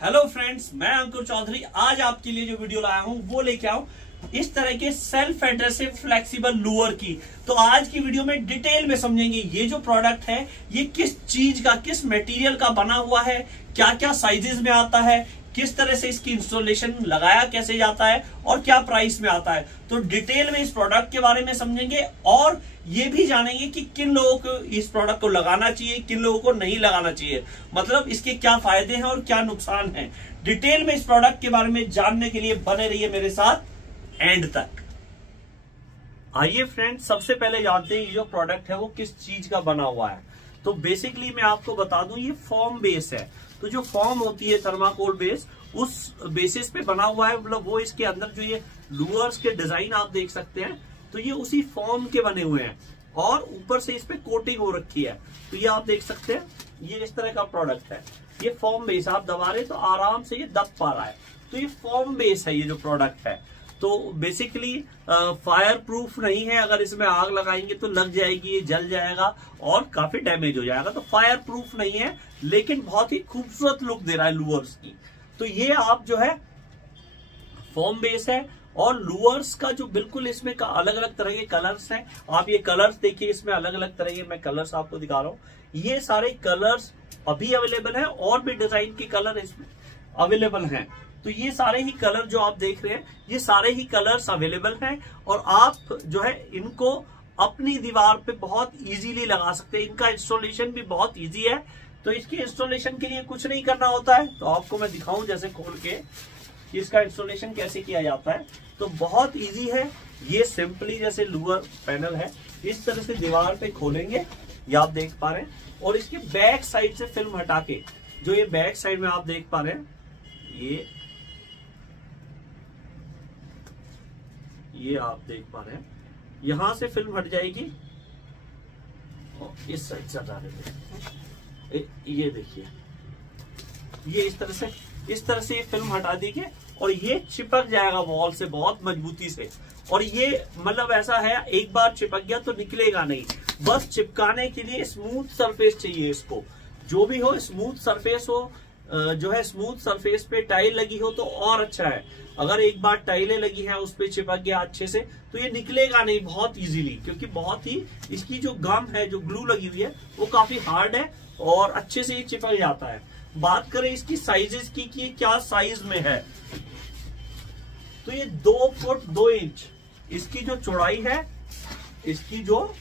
Hello friends, मैं अंकुर चौधरी। आज आपके लिए जो वीडियो लाया हूं वो लेके आऊं इस तरह के सेल्फ एड्रेसिव फ्लेक्सिबल लूअर की। तो आज की वीडियो में डिटेल में समझेंगे ये जो प्रोडक्ट है ये किस चीज का, किस मटेरियल का बना हुआ है, क्या क्या साइजेस में आता है, किस तरह से इसकी इंस्टॉलेशन लगाया कैसे जाता है और क्या प्राइस में आता है। तो डिटेल में इस प्रोडक्ट के बारे में समझेंगे और ये भी जानेंगे कि किन लोगों को इस प्रोडक्ट को लगाना चाहिए, किन लोगों को नहीं लगाना चाहिए, मतलब इसके क्या फायदे हैं और क्या नुकसान हैं। डिटेल में इस प्रोडक्ट के बारे में जानने के लिए बने रहिए मेरे साथ एंड तक। आइए फ्रेंड्स, सबसे पहले जानते हैं ये जो प्रोडक्ट है वो किस चीज का बना हुआ है। तो बेसिकली मैं आपको बता दूं ये फोम बेस है। तो जो फोम होती है थर्माकोल बेस, उस बेसिस पे बना हुआ है। मतलब वो इसके अंदर जो ये लूअर्स के डिजाइन आप देख सकते हैं तो ये उसी फॉर्म के बने हुए हैं और ऊपर से इस पे कोटिंग हो रखी है। तो ये आप देख सकते हैं, ये इस तरह का प्रोडक्ट है। ये फॉर्म बेस, आप दबा रहे तो आराम से ये दब पा रहा है। तो ये फॉर्म बेस है ये जो प्रोडक्ट है। तो बेसिकली फायर प्रूफ नहीं है। अगर इसमें आग लगाएंगे तो लग जाएगी, ये जल जाएगा और काफी डैमेज हो जाएगा। तो फायर प्रूफ नहीं है, लेकिन बहुत ही खूबसूरत लुक दे रहा है लूअर्स की। तो ये आप जो है फॉर्म बेस है और लूअर्स का जो बिल्कुल इसमें अलग अलग तरह के कलर्स हैं। आप ये कलर्स देखिए, इसमें अलग अलग तरह के मैं कलर्स आपको दिखा रहा हूं। ये सारे कलर्स अभी अवेलेबल है और भी डिजाइन के कलर इसमें अवेलेबल हैं। तो ये सारे ही कलर जो आप देख रहे हैं ये सारे ही कलर्स अवेलेबल हैं और आप जो है इनको अपनी दीवार पे बहुत इजीली लगा सकते हैं। इनका इंस्टॉलेशन भी बहुत इजी है। तो इसके इंस्टॉलेशन के लिए कुछ नहीं करना होता है। तो आपको मैं दिखाऊं जैसे खोल के इसका इंस्टॉलेशन कैसे किया जाता है। तो बहुत इजी है। ये सिंपली जैसे लूअर पैनल है इस तरह से दीवार पे खोलेंगे, ये आप देख पा रहे हैं। और इसके बैक साइड से फिल्म हटा के, जो ये बैक साइड में आप देख पा रहे हैं, ये आप देख पा रहे हैं, यहां से फिल्म हट जाएगी और इस साइड से हटा देंगे। ये देखिए, ये इस तरह से ये फिल्म हटा देंगे और ये चिपक जाएगा वॉल से बहुत मजबूती से। और ये मतलब ऐसा है, एक बार चिपक गया तो निकलेगा नहीं। बस चिपकाने के लिए स्मूथ सरफेस चाहिए इसको। जो भी हो स्मूथ सरफेस हो, जो है स्मूथ सरफेस पे टाइल लगी हो तो और अच्छा है। अगर एक बार टाइलें लगी हैं उस पे चिपक गया अच्छे से तो ये निकलेगा नहीं बहुत इजीली, क्योंकि बहुत ही इसकी जो गम है, जो ग्लू लगी हुई है वो काफी हार्ड है और अच्छे से ये चिपक जाता है। बात करें इसकी साइजेस की कि क्या साइज में है, तो ये 2 फुट 2 इंच इसकी जो चौड़ाई है, इसकी जो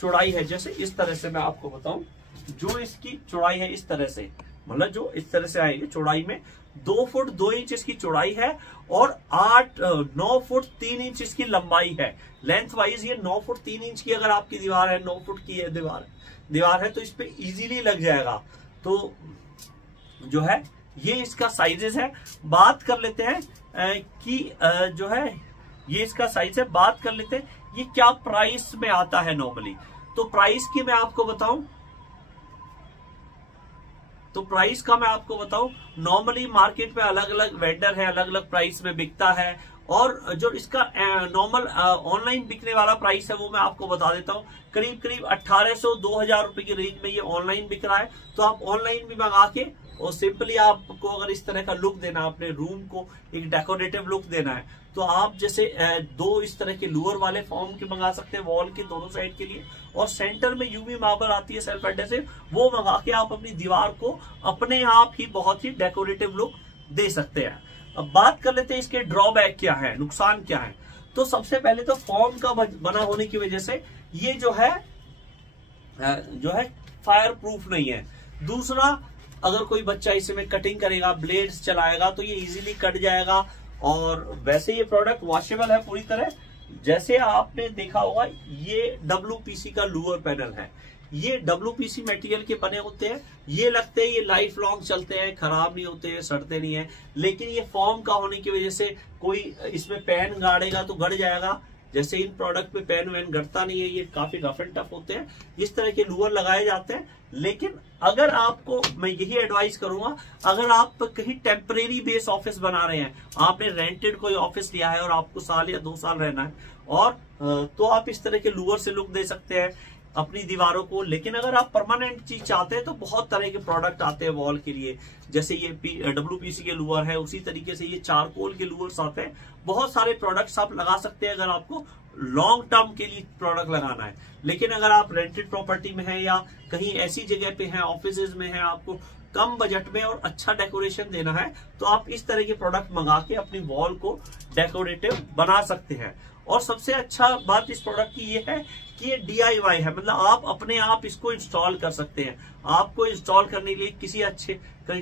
चौड़ाई है, जैसे इस तरह से मैं आपको बताऊं, जो इसकी चौड़ाई है इस तरह से, मतलब जो इस तरह से आएगी चौड़ाई में 2 फुट 2 इंच इसकी चौड़ाई है और 9 फुट 3 इंच इसकी लंबाई है। लेंथ वाइज ये 9 फुट 3 इंच की अगर आपकी दीवार है, 9 फुट की दीवार है तो इस पे इजीली लग जाएगा। तो जो है ये इसका साइजेस है। बात कर लेते हैं कि जो है ये इसका साइज है। बात कर लेते हैं ये क्या प्राइस में आता है नॉर्मली। तो प्राइस की मैं आपको बताऊं, नॉर्मली मार्केट में अलग अलग वेंडर है, अलग अलग प्राइस में बिकता है। और जो इसका नॉर्मल ऑनलाइन बिकने वाला प्राइस है वो मैं आपको बता देता हूं। करीब 1800-2000 रुपए की रेंज में ये ऑनलाइन बिक रहा है। तो आप ऑनलाइन भी मंगा के, और सिंपली आपको अगर इस तरह का लुक देना है, अपने रूम को एक डेकोरेटिव लुक देना है, तो आप जैसे 2 इस तरह के लूअर वाले फॉर्म के मंगा सकते हैं वॉल के दोनों साइड के लिए। और सेंटर में यूवी मार्बल आती है सेल्फ एडेसिव, वो मंगा के आप अपनी दीवार को अपने आप ही बहुत ही डेकोरेटिव लुक दे सकते हैं। अब बात कर लेते हैं इसके ड्रॉबैक क्या है, नुकसान क्या है। तो सबसे पहले तो फॉर्म का बना होने की वजह से ये जो है फायर प्रूफ नहीं है। दूसरा, अगर कोई बच्चा इसमें कटिंग करेगा, ब्लेड्स चलाएगा तो ये इजीली कट जाएगा। और वैसे ये प्रोडक्ट वॉशेबल है पूरी तरह। जैसे आपने देखा होगा ये WPC का लूअर पैनल है। ये WPC मटेरियल के बने होते हैं। ये लगते हैं ये लाइफ लॉन्ग चलते हैं, खराब नहीं होते, सड़ते नहीं है। लेकिन ये फॉर्म का होने की वजह से कोई इसमें पेन गाड़ेगा तो गड़ जाएगा। जैसे इन प्रोडक्ट में पेन वैन गड़ता नहीं है, ये काफी रफ एंड टफ होते हैं। इस तरह के लूअर लगाए जाते हैं। लेकिन अगर आपको मैं यही एडवाइस करूंगा, अगर आप कहीं टेम्परेरी बेस ऑफिस बना रहे हैं, आपने रेंटेड कोई ऑफिस लिया है और आपको 1 या 2 साल रहना है, और तो आप इस तरह के लूअर से लुक दे सकते हैं। अपनी दीवारों को। लेकिन अगर आप परमानेंट चीज चाहते हैं तो बहुत तरह के प्रोडक्ट आते हैं वॉल के लिए, जैसे ये WPC के लूवर है, उसी तरीके से ये चारकोल के लूवर्स आते हैं। बहुत सारे प्रोडक्ट्स आप लगा सकते हैं अगर आपको लॉन्ग टर्म के लिए प्रोडक्ट लगाना है। लेकिन अगर आप रेंटेड प्रॉपर्टी में है या कहीं ऐसी जगह पे हैं, ऑफिसेज में है, आपको कम बजट में और अच्छा डेकोरेशन देना है, तो आप इस तरह के प्रोडक्ट मंगा के अपनी वॉल को डेकोरेटिव बना सकते हैं। और सबसे अच्छा बात इस प्रोडक्ट की ये है कि ये DIY है, मतलब आप अपने आप इसको इंस्टॉल कर सकते हैं। आपको इंस्टॉल करने के लिए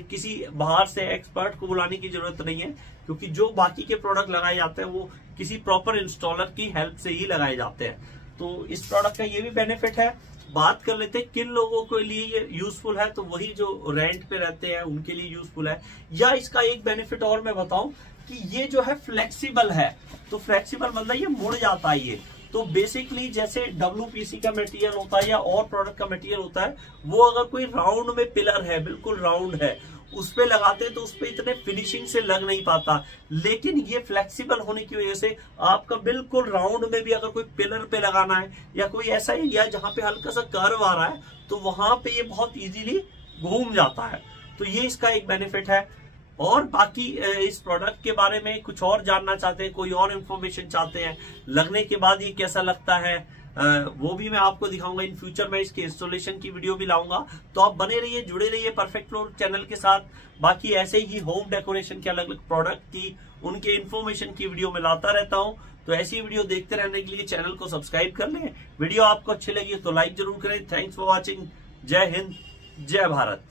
किसी बाहर से एक्सपर्ट को बुलाने की जरूरत नहीं है, क्योंकि जो बाकी के प्रोडक्ट लगाए जाते हैं वो किसी प्रॉपर इंस्टॉलर की हेल्प से ही लगाए जाते हैं। तो इस प्रोडक्ट का ये भी बेनिफिट है। बात कर लेते हैं किन लोगों के लिए ये यूजफुल है, तो वही जो रेंट पे रहते हैं उनके लिए यूजफुल है। या इसका एक बेनिफिट और मैं बताऊं कि ये जो है फ्लेक्सिबल है। तो फ्लेक्सिबल मतलब ये मुड़ जाता है ये। तो बेसिकली जैसे WPC का मटेरियल होता है या और प्रोडक्ट का मटेरियल होता है, वो अगर कोई राउंड में पिलर है, बिल्कुल राउंड है, उस पे लगाते हैं तो उस पे इतने फिनिशिंग से लग नहीं पाता। लेकिन ये फ्लेक्सिबल होने की वजह से आपका बिल्कुल राउंड में भी अगर कोई पिलर पे लगाना है या कोई ऐसा एरिया जहां पे हल्का सा कर्व आ रहा है, तो वहां पे ये बहुत इजीली घूम जाता है। तो ये इसका एक बेनिफिट है। और बाकी इस प्रोडक्ट के बारे में कुछ और जानना चाहते हैं, कोई और इन्फॉर्मेशन चाहते हैं, लगने के बाद ये कैसा लगता है, वो भी मैं आपको दिखाऊंगा। इन फ्यूचर में इसके इंस्टॉलेशन की वीडियो भी लाऊंगा। तो आप बने रहिए, जुड़े रहिए परफेक्ट फ्लोर चैनल के साथ। बाकी ऐसे ही होम डेकोरेशन के अलग अलग प्रोडक्ट की, उनके इन्फॉर्मेशन की वीडियो में लाता रहता हूं। तो ऐसी वीडियो देखते रहने के लिए चैनल को सब्सक्राइब कर लें। वीडियो आपको अच्छी लगी तो लाइक जरूर करें। Thanks for watching. जय हिंद, जय भारत।